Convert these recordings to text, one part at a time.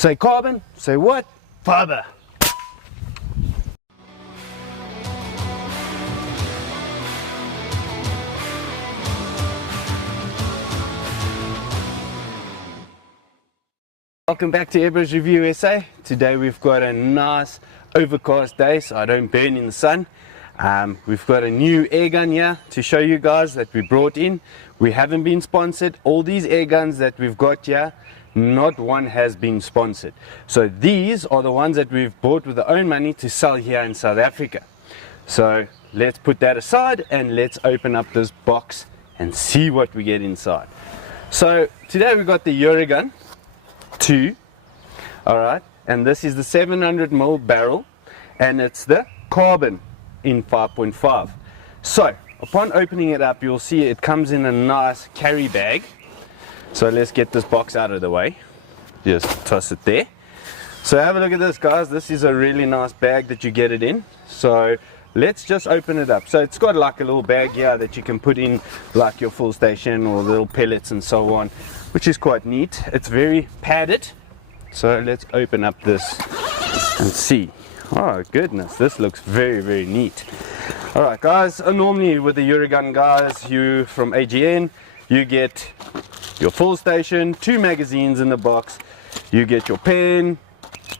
Say carbon, say what? Fiber. Welcome back to Airbrush Review SA. Today we've got a nice overcast day so I don't burn in the sun. We've got a new airgun here to show you guys that we brought in. We haven't been sponsored. All these airguns that we've got here, not one has been sponsored. So these are the ones that we've bought with our own money to sell here in South Africa. So let's put that aside and let's open up this box and see what we get inside. So today we've got the Uragan 2, alright, and this is the 700mm barrel and it's the carbon in 5.5. So upon opening it up, you'll see it comes in a nice carry bag. So let's get this box out of the way, just toss it there. So have a look at this, guys. This is a really nice bag that you get it in. So let's just open it up. So it's got like a little bag here that you can put in like your full station or little pellets and so on, which is quite neat. It's very padded. So let's open up this and see. Oh goodness, this looks very, very neat. Alright guys, normally with the Uragan guys, you from AGN, you get your full station, 2 magazines in the box, you get your pen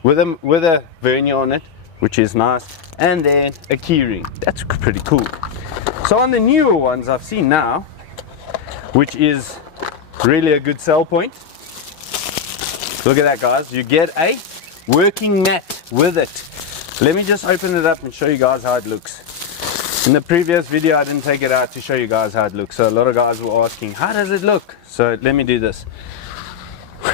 with a vernier on it, which is nice, and then a key ring. That's pretty cool. So on the newer ones I've seen now, which is really a good sell point, look at that guys, you get a working mat with it. Let me just open it up and show you guys how it looks. In the previous video I didn't take it out to show you guys how it looks, so a lot of guys were asking how does it look. So let me do this.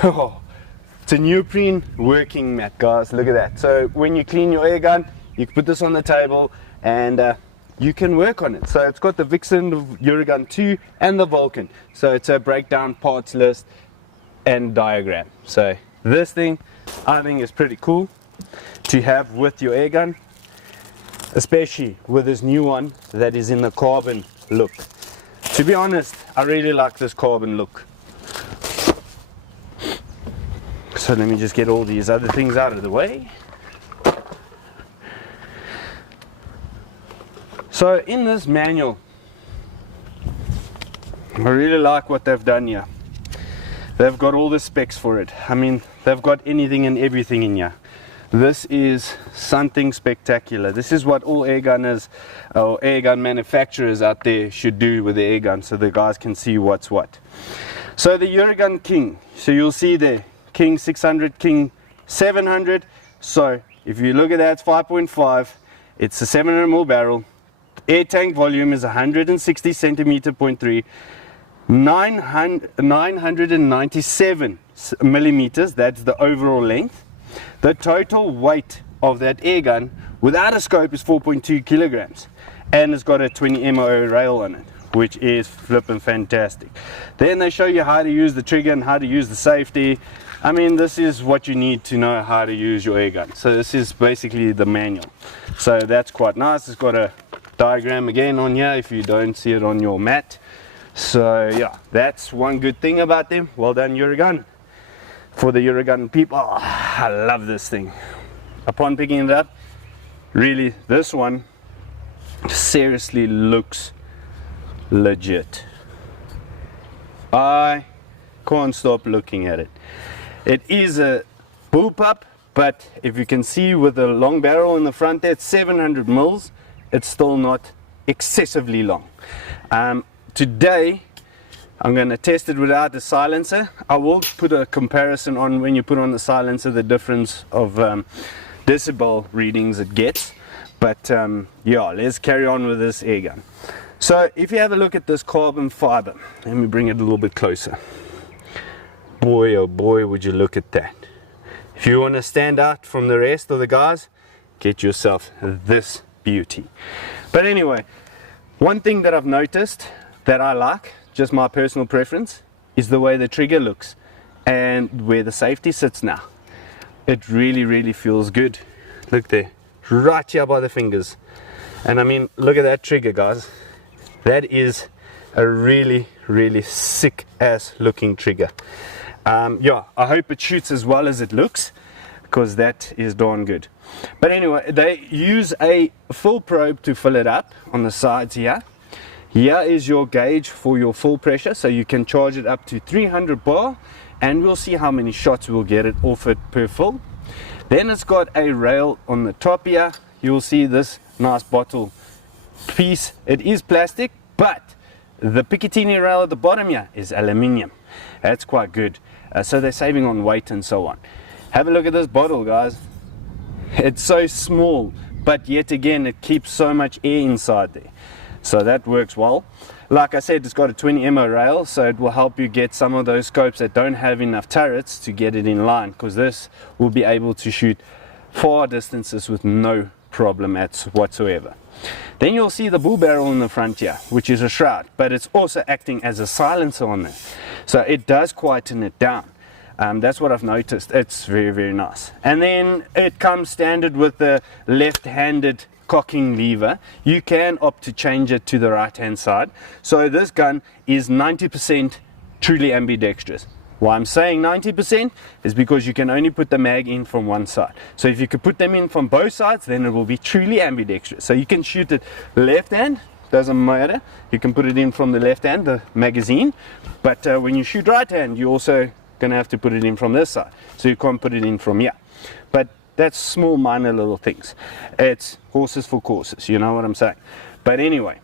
It's a neoprene working mat, guys, look at that. So when you clean your air gun, you can put this on the table and you can work on it. So it's got the Vixen, the Uragan 2 and the Vulcan. So it's a breakdown parts list and diagram. So this thing I think is pretty cool to have with your air gun, especially with this new one that is in the carbon look. To be honest, I really like this carbon look. So let me just get all these other things out of the way. So in this manual, I really like what they've done here. They've got all the specs for it. I mean, they've got anything and everything in here. This is something spectacular. This is what all airgunners or airgun manufacturers out there should do with the airgun, so the guys can see what's what. So the Uragan King, so you'll see there, King 600, King 700. So if you look at that, it's 5.5. It's a 700mm barrel. Air tank volume is 160 centimeter, 0.3. 997 millimeters, that's the overall length. The total weight of that air gun without a scope is 4.2 kilograms, and it's got a 20 MO rail on it, which is flippin' fantastic. Then they show you how to use the trigger and how to use the safety. I mean, this is what you need to know how to use your air gun. So this is basically the manual. So that's quite nice. It's got a diagram again on here if you don't see it on your mat. So yeah, that's one good thing about them. Well done, Uragan. For the Uragan people, oh, I love this thing. Upon picking it up, really, this one seriously looks legit. I can't stop looking at it. It is a bullpup, but if you can see with the long barrel in the front there, it's 700 mils. It's still not excessively long. Today I'm going to test it without the silencer. I will put a comparison on when you put on the silencer, the difference of decibel readings it gets. But yeah, let's carry on with this air gun. So if you have a look at this carbon fiber, let me bring it a little bit closer. Boy oh boy, would you look at that. If you want to stand out from the rest of the guys, get yourself this beauty. But anyway, one thing that I've noticed that I like, just my personal preference, is the way the trigger looks and where the safety sits now. It really feels good. Look there, right here by the fingers. And I mean, look at that trigger, guys. That is a really sick ass looking trigger. Yeah, I hope it shoots as well as it looks, because that is darn good. But anyway, they use a full probe to fill it up on the sides here. Here is your gauge for your full pressure, so you can charge it up to 300 bar, and we'll see how many shots we'll get it off it per fill. Then it's got a rail on the top here. You'll see this nice bottle piece. It is plastic, but the Picatinny rail at the bottom here is aluminium. That's quite good. So they're saving on weight and so on. Have a look at this bottle, guys. It's so small, but yet again it keeps so much air inside there. So that works well. Like I said, it's got a 20 MO rail, so it will help you get some of those scopes that don't have enough turrets to get it in line, because this will be able to shoot far distances with no problem whatsoever. Then you'll see the bull barrel in the front here, which is a shroud, but it's also acting as a silencer on there. So it does quieten it down. That's what I've noticed. It's very, very nice. And then it comes standard with the left-handed cocking lever. You can opt to change it to the right-hand side. So this gun is 90% truly ambidextrous. Why I'm saying 90% is because you can only put the mag in from one side. So if you could put them in from both sides, then it will be truly ambidextrous. So you can shoot it left hand, doesn't matter. You can put it in from the left hand, the magazine. But when you shoot right hand, you also going to have to put it in from this side, so you can't put it in from here. But that's small minor little things. It's horses for courses, you know what I'm saying. But anyway,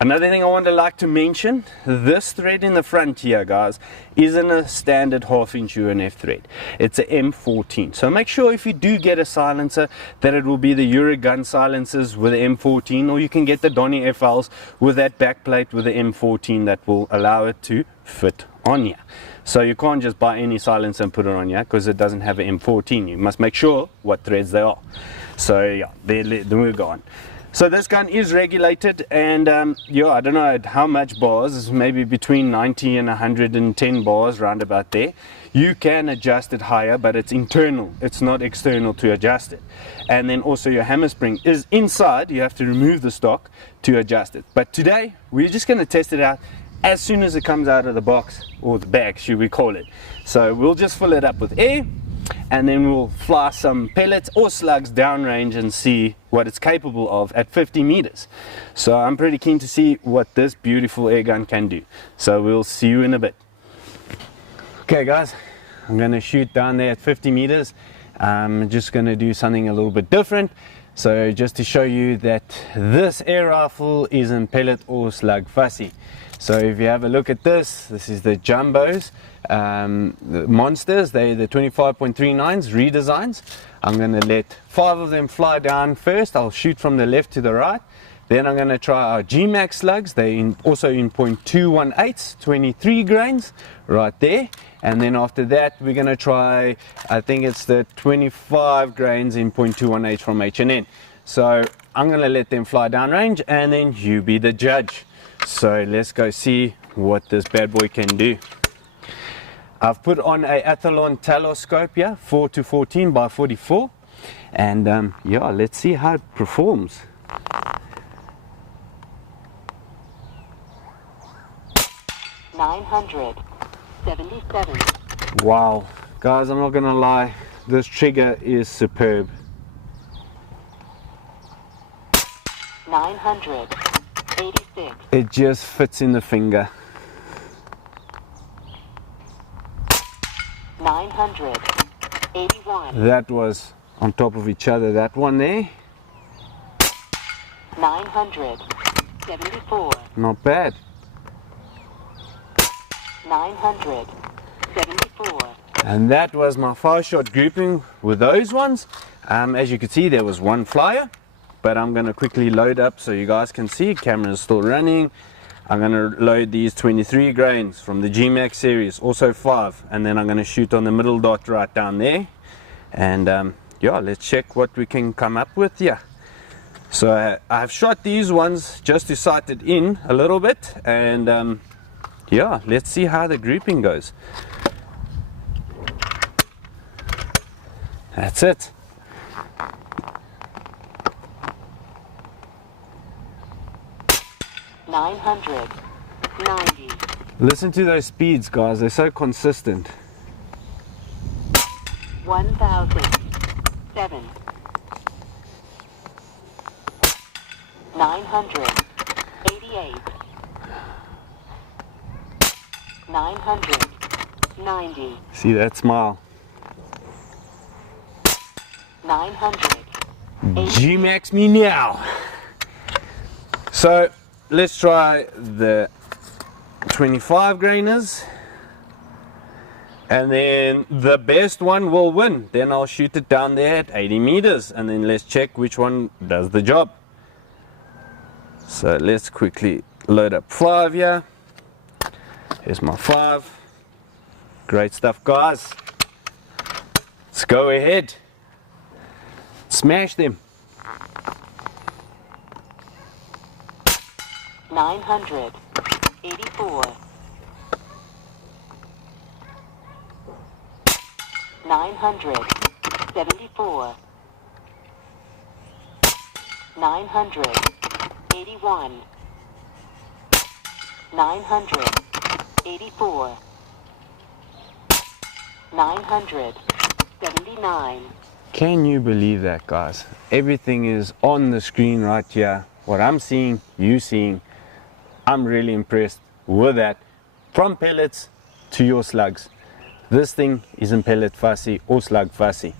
another thing I want to mention, this thread in the front here, guys, isn't a standard 1/2" UNF thread. It's a M14. So make sure if you do get a silencer that it will be the Uragan silencers with the M14, or you can get the Donny FLs with that backplate with the M14 that will allow it to fit on here. So you can't just buy any silencer and put it on here, because it doesn't have an M14. You must make sure what threads they are. So yeah, then we'll go on. So this gun is regulated, and yeah, I don't know how much bars, maybe between 90 and 110 bars, round about there. You can adjust it higher, but it's internal, it's not external to adjust it. And then also your hammer spring is inside. You have to remove the stock to adjust it. But today we're just going to test it out as soon as it comes out of the box, or the bag should we call it. So we'll just fill it up with air, and then we'll fly some pellets or slugs downrange and see what it's capable of at 50 meters. So I'm pretty keen to see what this beautiful air gun can do. So we'll see you in a bit. Okay guys, I'm going to shoot down there at 50 meters. I'm just going to do something a little bit different. So just to show you that this air rifle isn't pellet or slug fussy. So if you have a look at this is the jumbos, the monsters. They're the 25.39s redesigns. I'm going to let 5 of them fly down first. I'll shoot from the left to the right. Then I'm going to try our GMAX slugs. They're also in .218s, 23 grains right there. And then after that we're going to try, I think it's the 25 grains in .218 from H&N. So I'm going to let them fly downrange, and then you be the judge. So let's go see what this bad boy can do. I've put on a Athlon telescope here, 4-14 by 44, and yeah, let's see how it performs. $977. Wow, guys, I'm not gonna lie, this trigger is superb. 986. It just fits in the finger. 981. That was on top of each other, that one there. 974. Not bad. 974. And that was my 5-shot grouping with those ones. As you can see, there was one flyer, but I'm going to quickly load up so you guys can see. Camera is still running. I'm going to load these 23 grains from the GMAX series, also 5, and then I'm going to shoot on the middle dot right down there. And yeah, let's check what we can come up with here. So I've shot these ones just to sight it in a little bit, and yeah, let's see how the grouping goes. That's it. $990. Listen to those speeds, guys, they're so consistent. 1007 988 990 See that smile? 900 GMAX me now. So let's try the 25 grainers, and then the best one will win. Then I'll shoot it down there at 80 meters, and then let's check which one does the job. So let's quickly load up 5 here. Here's my 5. Great stuff, guys. Let's go ahead. Smash them. 984 974 981 984 979 Can you believe that, guys? Everything is on the screen right here. What I'm seeing, you seeing. I'm really impressed with that. From pellets to your slugs. This thing isn't pellet fussy or slug fussy.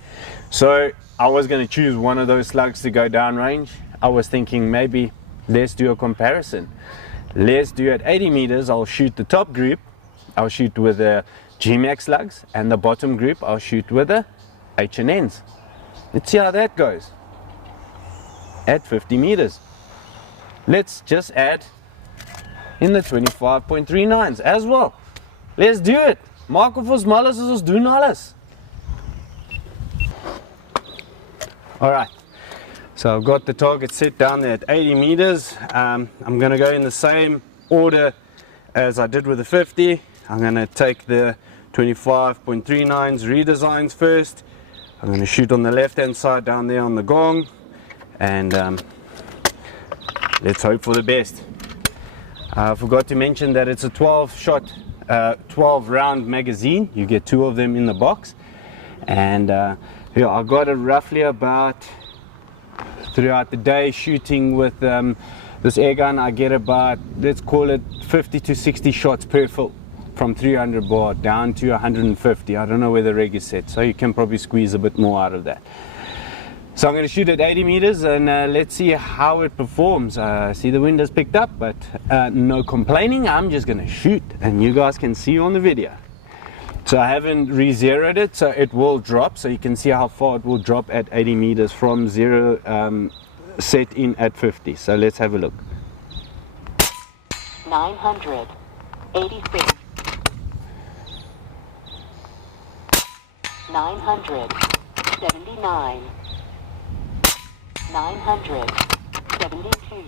So I was going to choose one of those slugs to go downrange. I was thinking maybe let's do a comparison. Let's do at 80 meters, I'll shoot the top group. I'll shoot with the GMAX slugs, and the bottom group I'll shoot with the H&Ns. Let's see how that goes at 50 meters. Let's just add in the 25.39s as well. Let's do it. Maak of ons mal is as ons doen alles. Alright, so I've got the target set down there at 80 meters. I'm going to go in the same order as I did with the 50. I'm going to take the 25.39s redesigns first. I'm going to shoot on the left hand side down there on the gong, and let's hope for the best. I forgot to mention that it's a 12 round magazine. You get 2 of them in the box, and yeah, I got it roughly about throughout the day shooting with this air gun. I get about, let's call it 50 to 60 shots per fill, from 300 bar down to 150. I don't know where the reg is set, so you can probably squeeze a bit more out of that. So I'm going to shoot at 80 meters, and let's see how it performs. See, the wind has picked up, but no complaining. I'm just going to shoot, and you guys can see on the video. So I haven't re-zeroed it, so it will drop. So you can see how far it will drop at 80 meters from 0 set in at 50. So let's have a look. 986 979 972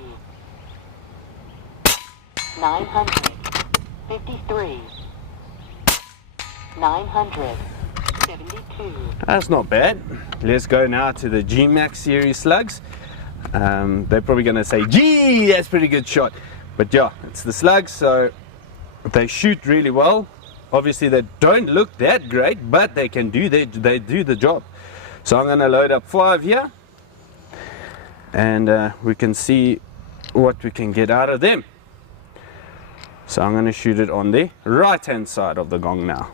953 972 That's not bad. Let's go now to the GMAX series slugs. They're probably going to say, gee, that's a pretty good shot. But yeah, it's the slugs, so they shoot really well. Obviously they don't look that great, but they can do they do the job. So I'm going to load up 5 here, and we can see what we can get out of them. So I'm going to shoot it on the right hand side of the gong now.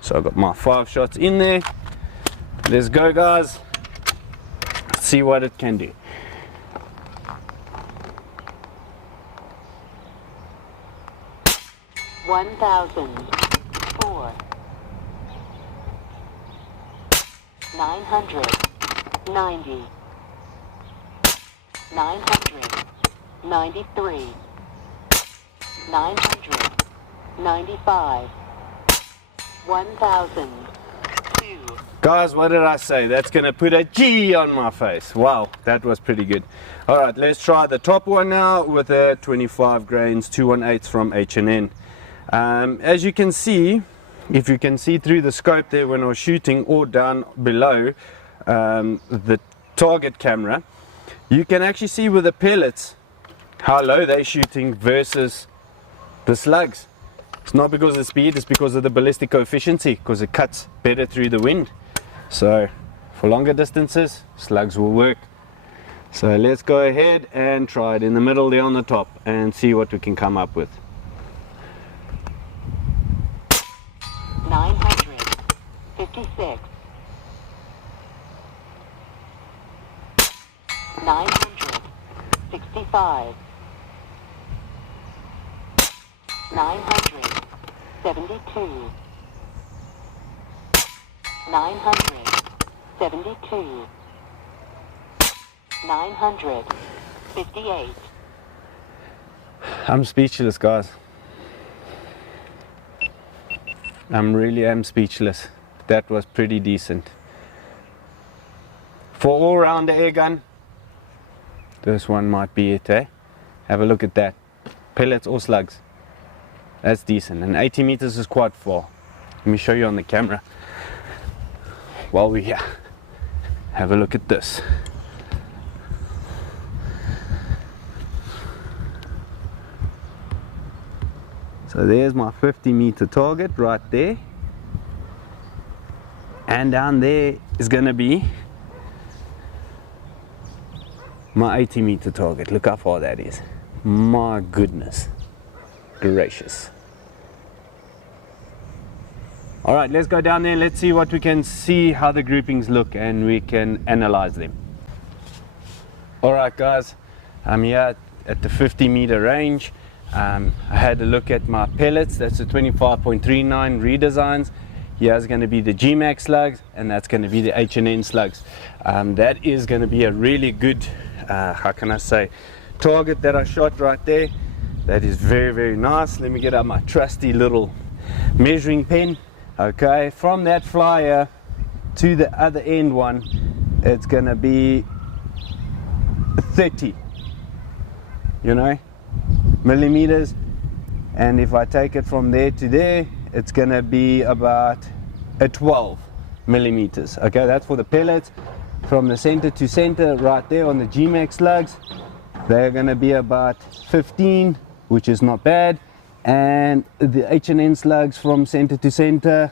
So I've got my 5 shots in there. Let's go, guys. Let's see what it can do. One 1004 990 993 995 1002 Guys, what did I say? That's going to put a G on my face. Wow, that was pretty good. Alright, let's try the top one now with the 25 grains 218s from H&N. As you can see, if you can see through the scope there when I was shooting, or down below the target camera, you can actually see with the pellets how low they're shooting versus the slugs. It's not because of the speed, it's because of the ballistic coefficient, because it cuts better through the wind. So for longer distances, slugs will work. So let's go ahead and try it in the middle there on the top and see what we can come up with. 956. 965. 972. 972. 958. I'm speechless, guys. Really am speechless. That was pretty decent. For all-round air gun, this one might be it, eh? Have a look at that. Pellets or slugs. That's decent. And 80 meters is quite far. Let me show you on the camera while we're here. Have a look at this. So there's my 50-meter target right there, and down there is going to be my 80-meter target. Look how far that is. My goodness gracious. Alright, let's go down there, let's see what we can see, how the groupings look, and we can analyze them. Alright guys, I'm here at the 50-meter range. I had a look at my pellets. That's the 25.39 redesigns. Here's going to be the GMAX slugs, and that's going to be the H&N slugs. That is going to be a really good, how can I say, target that I shot right there. That is very, very nice. Let me get out my trusty little measuring pen. Okay, from that flyer to the other end one, it's going to be 30, you know, millimeters, and if I take it from there to there, it's gonna be about a 12 millimeters. Okay, that's for the pellets. From the center to center right there on the GMAX slugs, they're gonna be about 15, which is not bad. And the H&N slugs from center to center,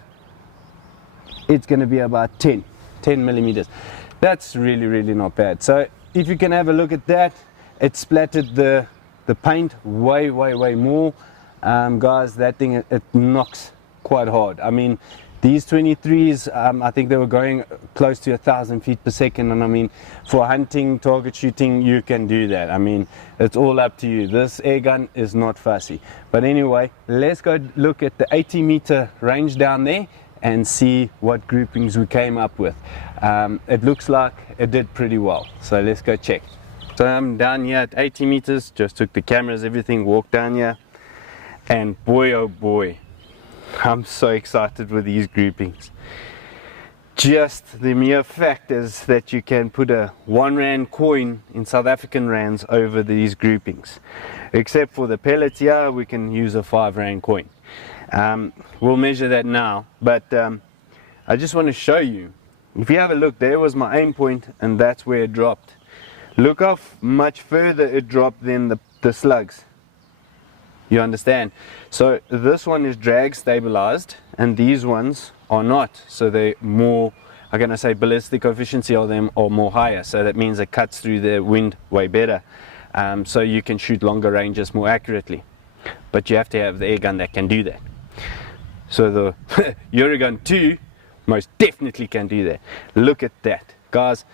it's gonna be about 10 millimeters. That's really, really not bad. So if you can have a look at that, it splattered the paint way more. Guys, that thing, it knocks quite hard. I mean, these 23s, I think they were going close to 1,000 feet per second, and I mean, for hunting, target shooting, you can do that. I mean, it's all up to you. This air gun is not fussy. But anyway, let's go look at the 80-meter range down there and see what groupings we came up with. It looks like it did pretty well, so let's go check. So I'm down here at 80 meters, just took the cameras, everything, walked down here, and boy oh boy, I'm so excited with these groupings. Just the mere fact is that you can put a 1 Rand coin in South African rands over these groupings. Except for the pellets here, we can use a 5 Rand coin. We'll measure that now, but I just want to show you. If you have a look, there was my aim point, and that's where it dropped. Look how much further it dropped than the slugs. You understand? So this one is drag stabilized, and these ones are not. So they're more, I'm going to say, ballistic efficiency of them are more higher. So that means it cuts through the wind way better. So you can shoot longer ranges more accurately. But you have to have the air gun that can do that. So the Uragan 2 most definitely can do that. Look at that, guys.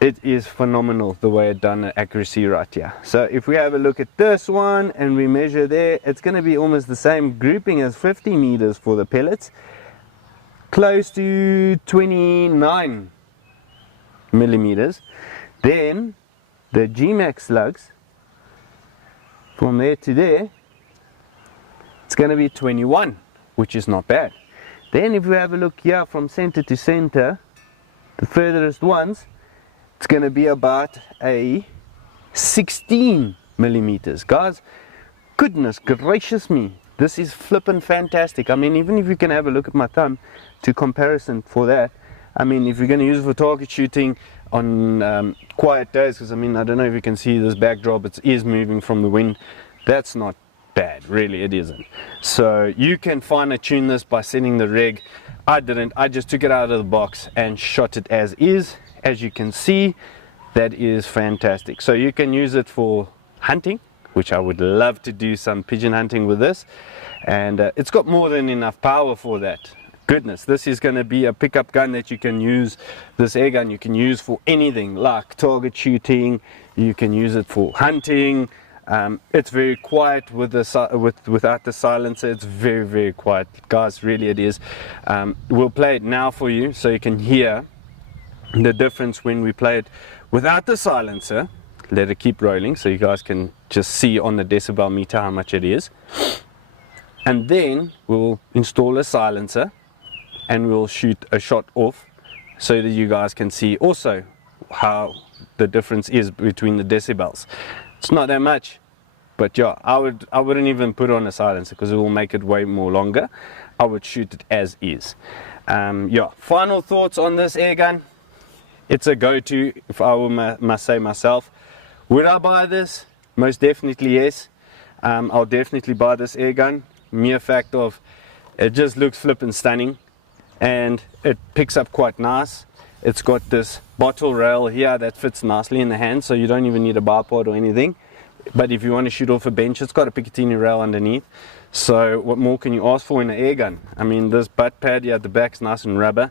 It is phenomenal the way it done the accuracy right here. So if we have a look at this one and we measure there, it's going to be almost the same grouping as 50 meters for the pellets, close to 29 millimeters. Then the GMAX slugs, from there to there, it's going to be 21, which is not bad. Then if we have a look here from center to center, the furthest ones, it's going to be about a 16 millimeters. Guys, goodness gracious me, this is flippin' fantastic. I mean, even if you can have a look at my thumb to comparison for that, I mean, if you're going to use it for target shooting on quiet days, because I mean, I don't know if you can see this backdrop, it is moving from the wind. That's not bad, really it isn't. So you can fine tune this by setting the reg. I didn't, I just took it out of the box and shot it as is. As you can see, that is fantastic. So you can use it for hunting, which I would love to do some pigeon hunting with this, and it's got more than enough power for that. Goodness, this is going to be a pickup gun that you can use. This air gun you can use for anything, like target shooting. You can use it for hunting. It's very quiet with the without the silencer. It's very, very quiet, guys, really it is. We'll play it now for you so you can hear the difference when we play it without the silencer. Let it keep rolling so you guys can just see on the decibel meter how much it is, and then we'll install a silencer and we'll shoot a shot off so that you guys can see also how the difference is between the decibels. It's not that much, but yeah, I wouldn't even put on a silencer because it will make it way more longer. I would shoot it as is. Yeah, final thoughts on this air gun. It's a go-to, if I must say myself. Would I buy this? Most definitely yes. I'll definitely buy this air gun. Mere fact of it just looks flippin' stunning, and it picks up quite nice. It's got this bottle rail here that fits nicely in the hand, so you don't even need a bipod or anything. But if you want to shoot off a bench, it's got a Picatinny rail underneath. So what more can you ask for in an air gun? I mean, this butt pad here at the back is nice and rubber.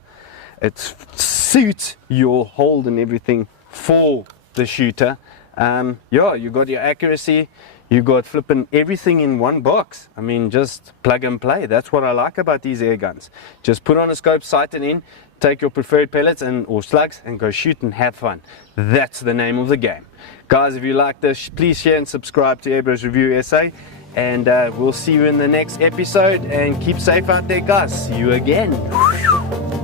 It suits your hold and everything for the shooter. Yeah, you got your accuracy, you got flipping everything in one box. I mean, just plug and play. That's what I like about these air guns. Just put on a scope, sight it in, take your preferred pellets or slugs and go shoot and have fun. That's the name of the game. Guys, if you like this, please share and subscribe to Airbros Review SA, and we'll see you in the next episode, and keep safe out there, guys. See you again.